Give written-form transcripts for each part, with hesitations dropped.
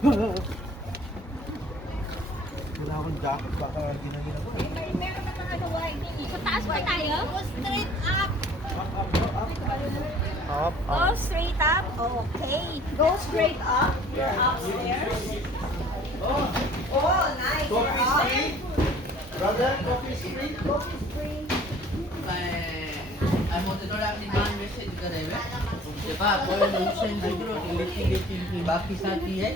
Wala akong jacket, baka ginagina ko. Meron na mga wine. Sa taas pa tayo? Go straight up. Up, Go straight up. Okay. Go straight up. You're upstairs. Oh, nice. You're up. Brother, coffee street. Coffee spring. मैं मोतीतोड़ अपनी जान मैसेज करे हुए जब कोई नुकसान दिखरो लिखी की बाकी साथी है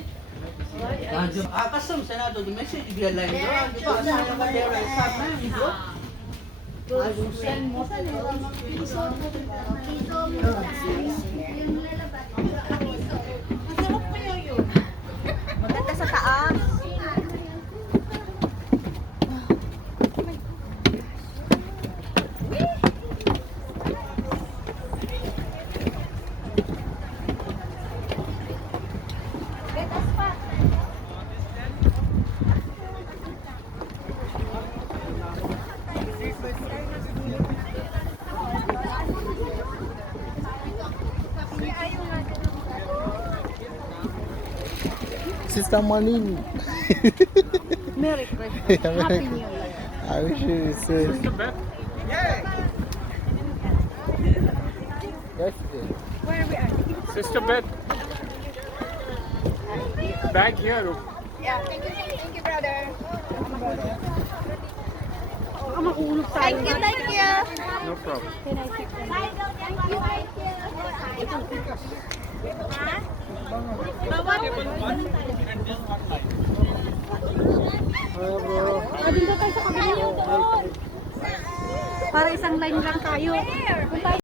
हाँ जो कसम से ना तो मैसेज दिया लाइन दो जो असर का डेढ़ हिसाब में जो Maganda sa taas. Betas pa. Sister Manin. Merry Christmas. Happy New Year. I wish you said. Yes, Where are we at? Sister Beth. Bag here. Yeah, thank you, brother. Baka makulog tayo. Thank you. No problem. Para isang line lang tayo.